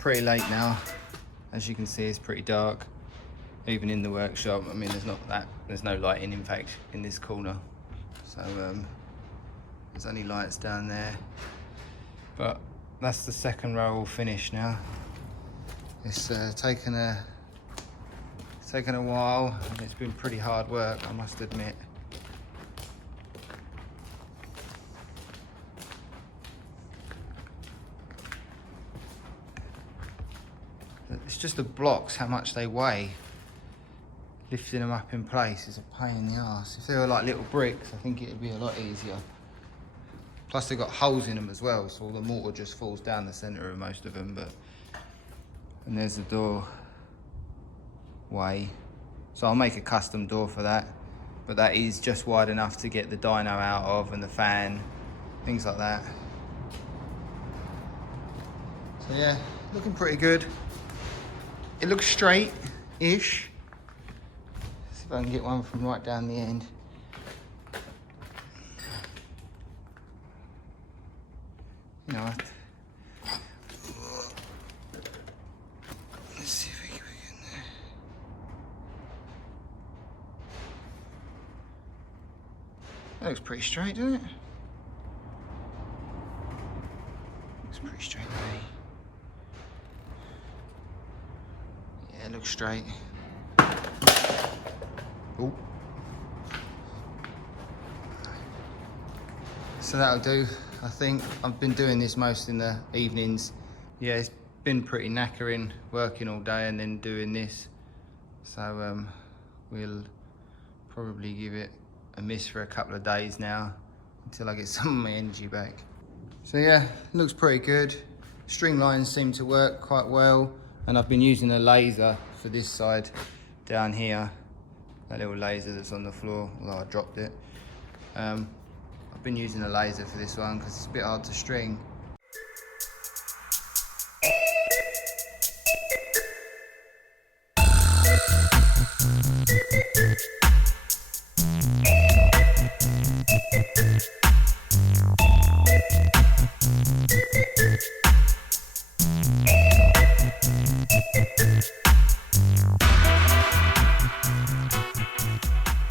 pretty late now. As you can see, it's pretty dark. Even in the workshop, I mean, there's no lighting, in fact, in this corner. So there's only lights down there. But that's the second row all finished now. It's taken a while, and it's been pretty hard work, I must admit. It's just the blocks, how much they weigh. Lifting them up in place is a pain in the arse. If they were like little bricks, I think it'd be a lot easier. Plus they've got holes in them as well, so all the mortar just falls down the centre of most of them. And there's the doorway. So I'll make a custom door for that. But that is just wide enough to get the dyno out of, and the fan, things like that. So yeah, looking pretty good. It looks straight-ish. See if I can get one from right down the end. You know, let's see if we can get in there. That looks pretty straight, doesn't it? Looks pretty straight to me. Yeah, it looks straight. Oh. So that'll do. I think I've been doing this most in the evenings. Yeah, it's been pretty knackering, working all day and then doing this. So we'll probably give it a miss for a couple of days now until I get some of my energy back. So yeah, looks pretty good. String lines seem to work quite well, and I've been using a laser for this side down here. That little laser that's on the floor, although I dropped it. I've been using a laser for this one because it's a bit hard to string.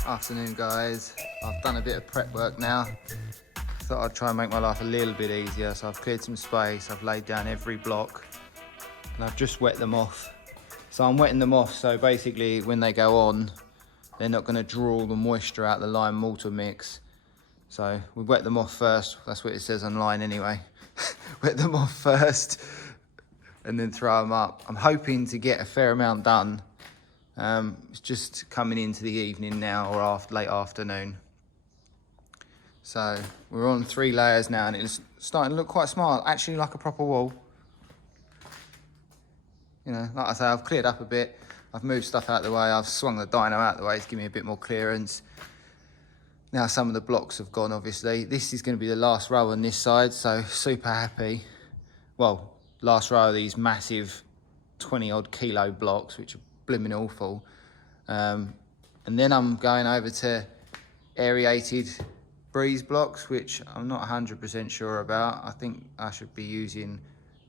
Afternoon guys, I've done a bit of prep work now. Thought I'd try and make my life a little bit easier, so I've cleared some space, I've laid down every block and I've just wet them off. So I'm wetting them off so basically when they go on, they're not going to draw all the moisture out of the lime mortar mix. So we wet them off first, that's what it says online anyway. Wet them off first and then throw them up. I'm hoping to get a fair amount done. It's just coming into the evening now, or late afternoon. So we're on 3 layers now and it's starting to look quite smart, actually like a proper wall. You know, like I say, I've cleared up a bit. I've moved stuff out of the way. I've swung the dyno out of the way to give me a bit more clearance. Now some of the blocks have gone, obviously. This is going to be the last row on this side, so super happy. Well, last row of these massive 20-odd kilo blocks, which are blimmin' awful. And then I'm going over to aerated breeze blocks, which I'm not 100% sure about. I think I should be using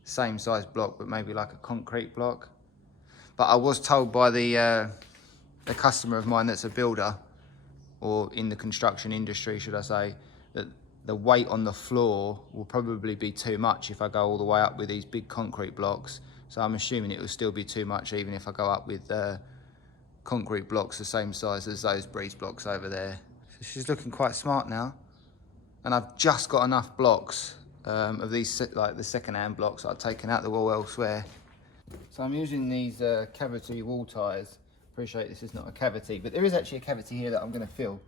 same size block, but maybe like a concrete block. But I was told by the customer of mine that's a builder, or in the construction industry, should I say, that the weight on the floor will probably be too much if I go all the way up with these big concrete blocks. So I'm assuming it will still be too much even if I go up with concrete blocks the same size as those breeze blocks over there. So she's looking quite smart now. And I've just got enough blocks of these, like the second-hand blocks that I've taken out the wall elsewhere. So I'm using these cavity wall ties. Appreciate this is not a cavity, but there is actually a cavity here that I'm going to fill.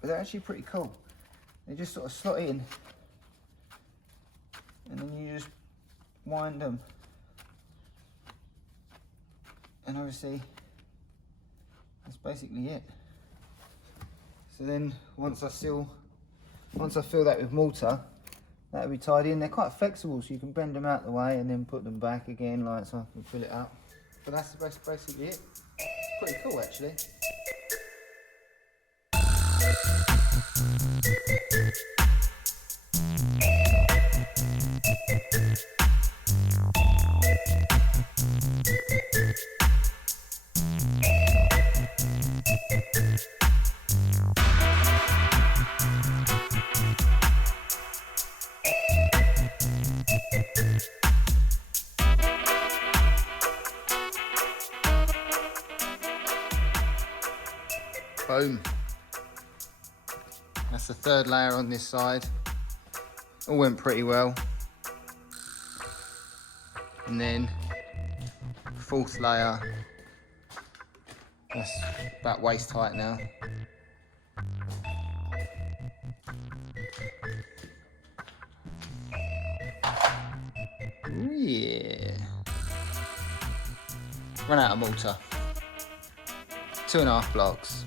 But they're actually pretty cool. They just sort of slot in, and then you just wind them. And obviously, that's basically it. So then once I fill that with mortar, that'll be tied in. They're quite flexible, so you can bend them out the way and then put them back again, like so I can fill it up. But that's basically it. It's pretty cool, actually. Boom. That's the third layer on this side. All went pretty well. And then fourth layer. That's about waist height now. Ooh, yeah. Run out of mortar. 2.5 blocks.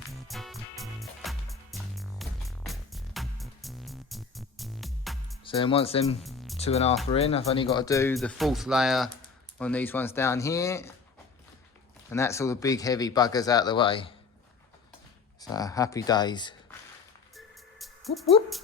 So then once them 2.5 are in, I've only got to do the fourth layer on these ones down here. And that's all the big heavy buggers out of the way. So happy days. Whoop whoop.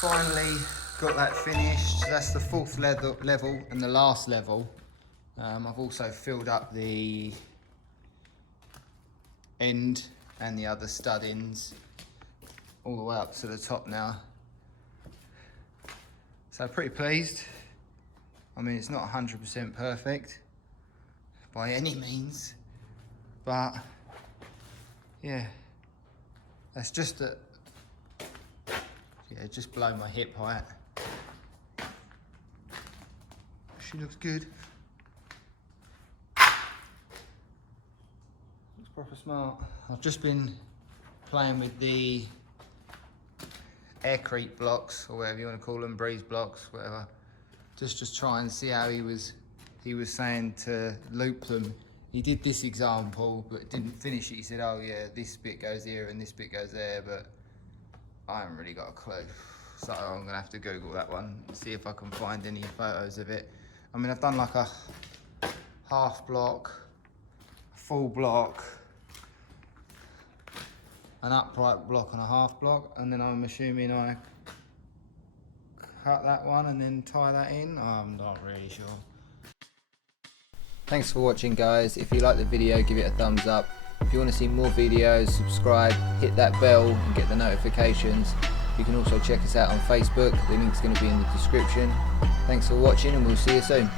Finally got that finished. So that's the fourth level and the last level. I've also filled up the end and the other stud-ins all the way up to the top now. So pretty pleased. I mean, it's not 100% perfect by any means, but yeah, that's just a, yeah, just below my hip height. She looks good. Looks proper smart. I've just been playing with the aircrete blocks, or whatever you want to call them, breeze blocks, whatever. Just try and see how he was saying to loop them. He did this example, but didn't finish it. He said, oh yeah, this bit goes here and this bit goes there, but I haven't really got a clue. So I'm gonna have to Google that one and see if I can find any photos of it. I mean, I've done like a half block, a full block, an upright block and a half block, and then I'm assuming I cut that one and then tie that in. I'm not really sure. Thanks for watching, guys. If you like the video, give it a thumbs up. If you want to see more videos, subscribe, hit that bell and get the notifications. You can also check us out on Facebook. The link's going to be in the description. Thanks for watching and we'll see you soon.